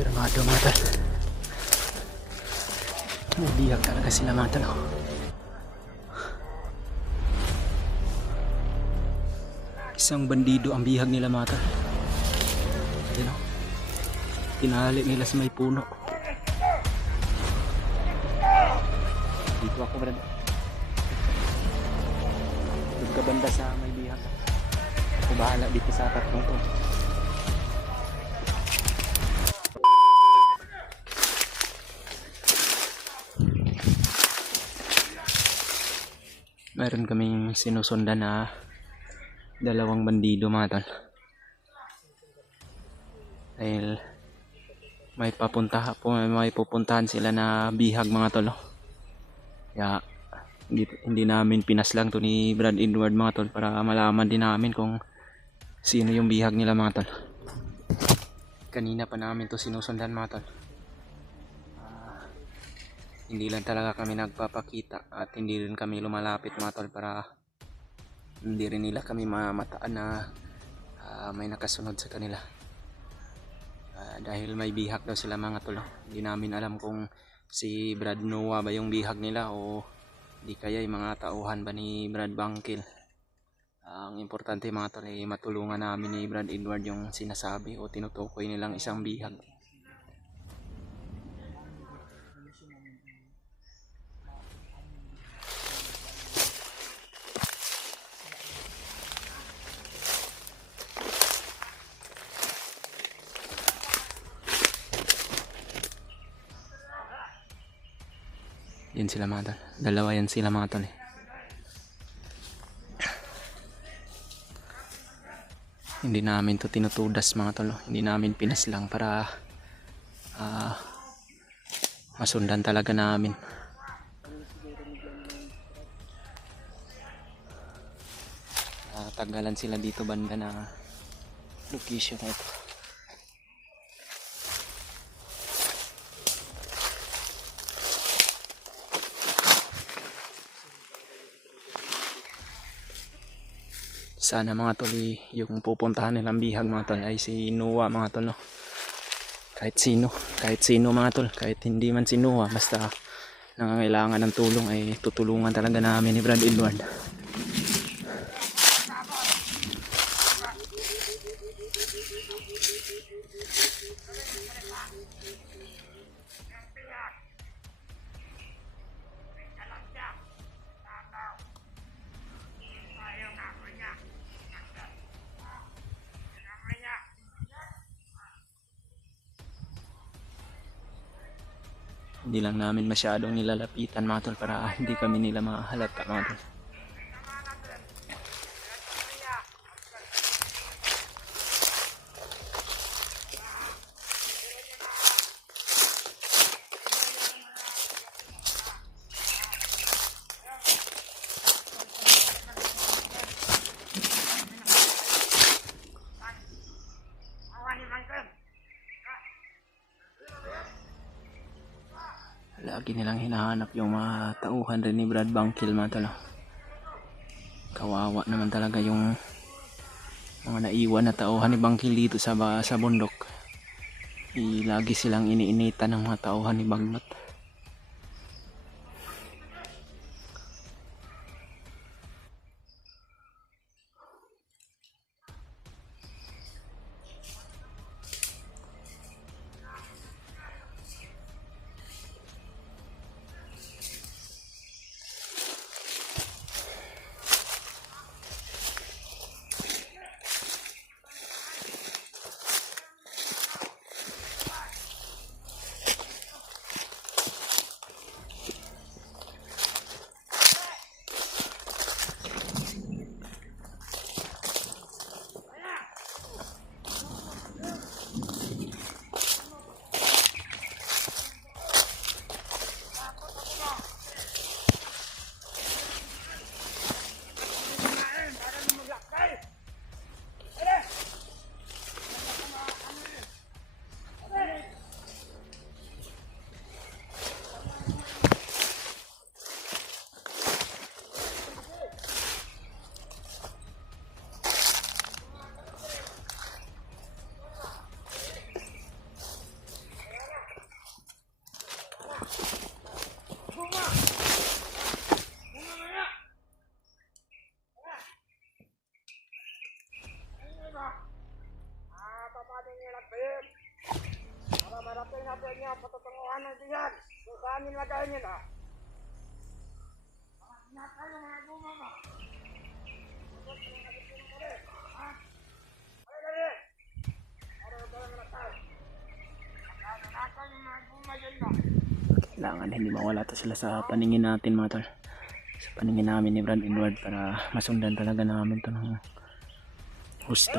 Pirmado mga tol. May bihag talaga sila mga tol. Isang bandido ang bihag nila mga tol. Ayan o. Tinali nila sa may puno. Dito ako brad. Doon ka banda sa may bihag. Ako bahala dito sa tatlong to. Meron kaming sinusundan na dalawang bandido mga tol. Dahil may pupuntahan sila na bihag mga tol. Kaya hindi namin pinaslang to ni Brad Edward mga tol para malaman din namin kung sino yung bihag nila mga tol. Kanina pa namin to sinusundan mga tol. Hindi lang talaga kami nagpapakita at hindi rin kami lumalapit mga tol para hindi rin nila kami mamataan na may nakasunod sa kanila. Dahil may bihag daw sila mga tol. Hindi namin alam kung si Brad Noah ba yung bihag nila o di kaya yung mga tauhan ba ni Brad Bangkil. Ang importante mga tol ay matulungan namin ni Brad Edward yung sinasabi o tinutukoy nilang isang bihag. Yan sila mga tol. Dalawa yan sila mga tol. Hindi namin to tinutudas mga tol. Hindi namin pinaslang para masundan talaga namin. Tagalan sila dito banda na location na ito. Sana mga tol yung pupuntahan nilang bihag mga tol ay si Noah mga tol no? Kahit sino mga tol, kahit hindi man si Noah, basta nangangailangan ng tulong ay tutulungan talaga namin ni Brad Edward. Hindi lang namin masyadong nilalapitan mga tol para hindi kami nila mahalata mga tol. Lagi nilang hinahanap yung mga tauhan rin ni Brad Bangkil mga tol. Kawawa naman talaga yung mga naiwan na tauhan ni Bangkil dito sa bundok. Lagi silang iniinitan ng mga tauhan ni Bagnot. patutunguhan ng diyan. Kung saan nilagay nila. Nakay yung mga bunga mo. Kailangan hindi mawala to sila sa paningin natin mga tol. Sa paningin namin ni Brad Edward para masundan talaga namin to ng gusto.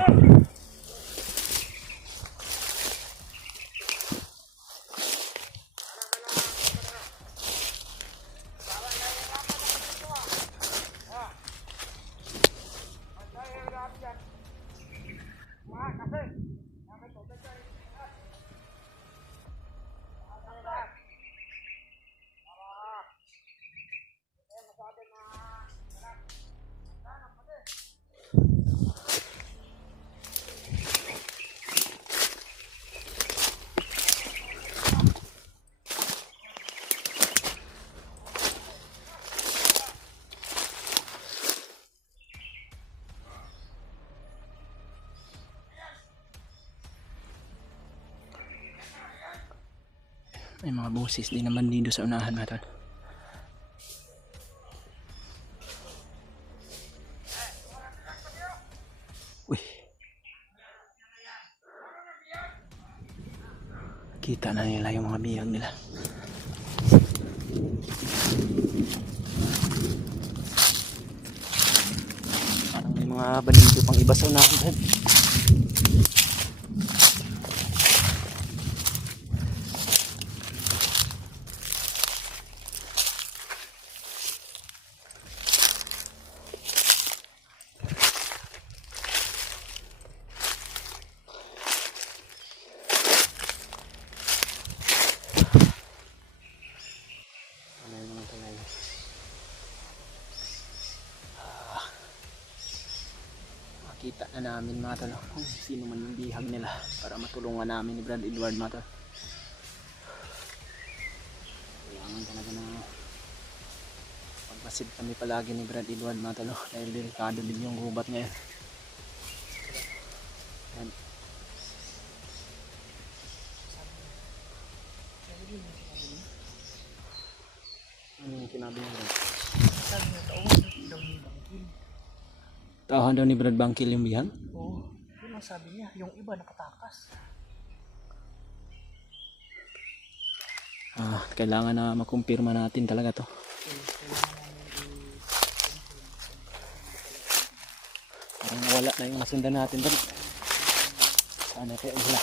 May mga boses din naman dito sa unahan mga tol. Uy. Kita na nila yung mga bihag nila. Parang may mga bandido pang iba sa unahan. Kita na namin mga tol kung sino man yung bihag nila para matulungan namin ni Brad Edward mga tol. Kailangan talaga na pagpasid kami palagi ni Brad Edward mga tol dahil delikado din yung gubat ngayon. Yan. Ano yung sinabi niya? Sabi niya, tauhan daw ni Bangkil. Tauhan daw ni Brad Bangkil yung bihag? Oo, yun ang sabi niya. Yung iba nakatakas. Kailangan na makumpirma natin talaga to. Parang nawala na yung nasundan natin doon. Sana kaya wala.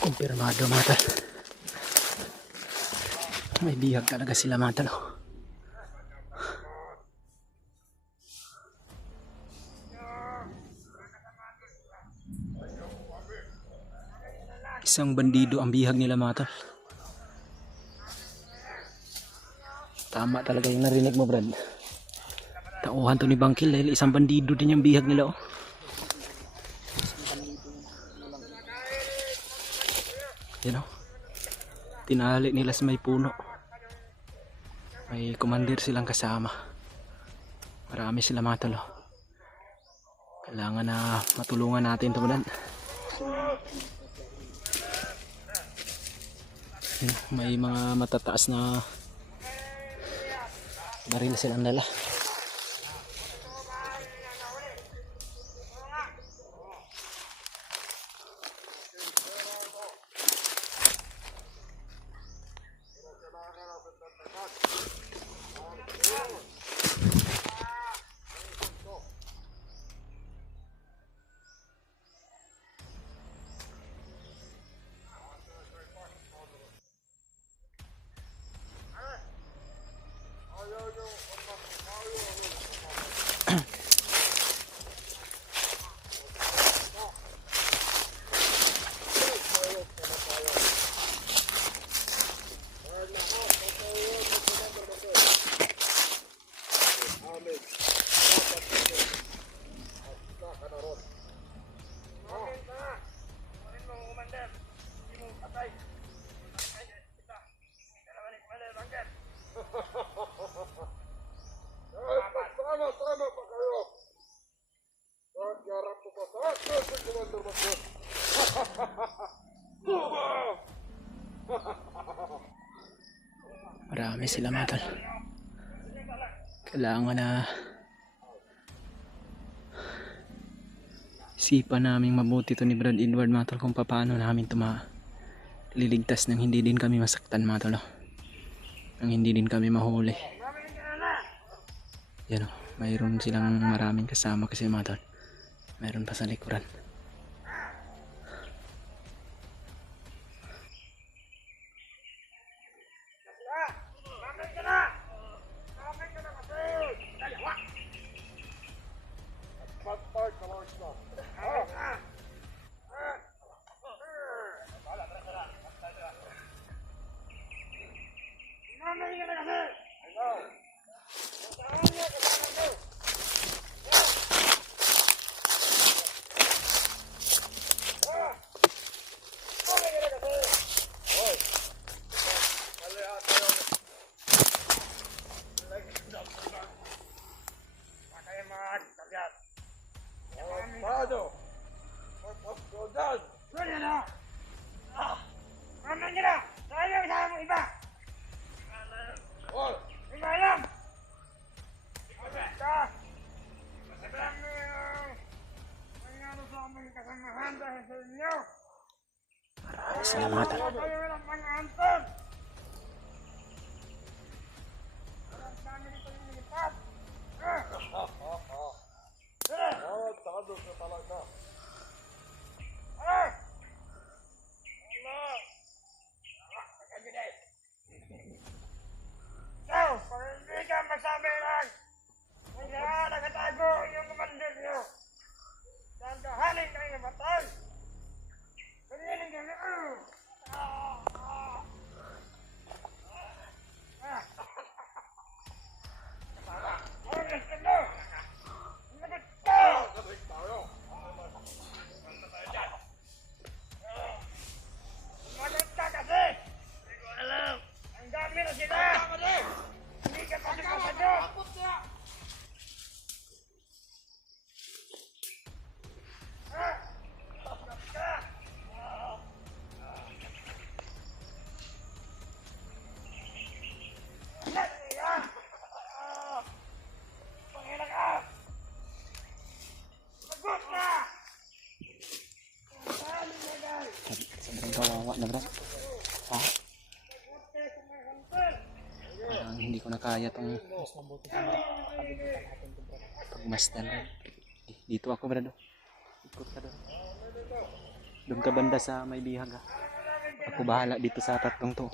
Kumpirmado mga tol. May bihag talaga sila mga tol. Isang bandido ang bihag nila mga tol. Tama talaga yung narinig mo Brad. Tauhan to ni Bangkil dahil isang bandido din yung bihag nila oh. Yan o. Tinali nila sa may puno. May commander silang kasama. Marami sila mga talo. Kailangan na matulungan natin ito. May mga matataas na baril silang dala. Marami sila mga tol. Kailangan na isipan naming mabuti to ni Brad Edward mga tol kung paano namin ito liligtas nang hindi din kami masaktan mga tol. Nang hindi din kami mahuli. Yan o, mayroon silang maraming kasama kasi mga tol. Mayroon pa sa likuran. Salamat. Sobrang kawawa na bro. Ha? Parang hindi ko na kaya tong pagmasdan. Dito ako bro. Ikot ka doon. Doon ka banda sa may bihag ha. Ako bahala dito sa tatlong to.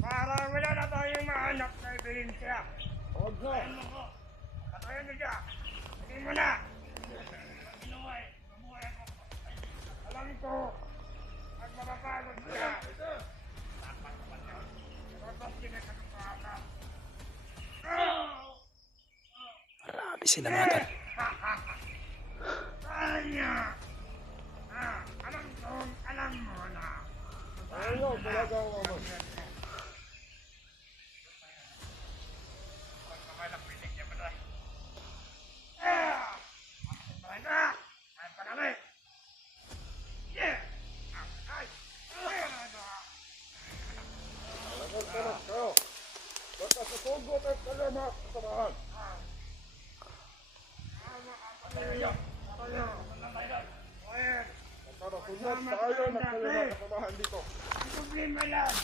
Para wala na tayong mahanap na ebidensya. Patayin mo siya. Hindi mo na. Alam ko, pag mapapagod siya, dapat kinakatapakan. Marami sila mga tol. Kanya! Alam ko, alam mo na. Ayaw, talaga ako. Problema lang.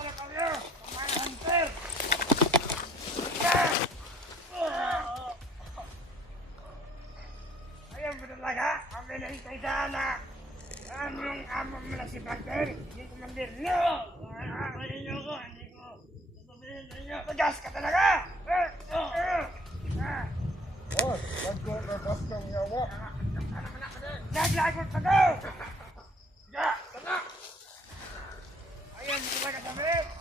pala kayo! Mga hunter! Yeah! Ayaw mo talaga? Ang pinahintay sana! Yung amo mo na si Bagder? Hindi ko mandirno! Ayaw niyo ko! Hindi ko! Sasabihin sa inyo! Tugas ka talaga! Boss, nagko-repas kang yawa. Naglagot ka daw! Yeah! Ayaw mo talaga sabihin!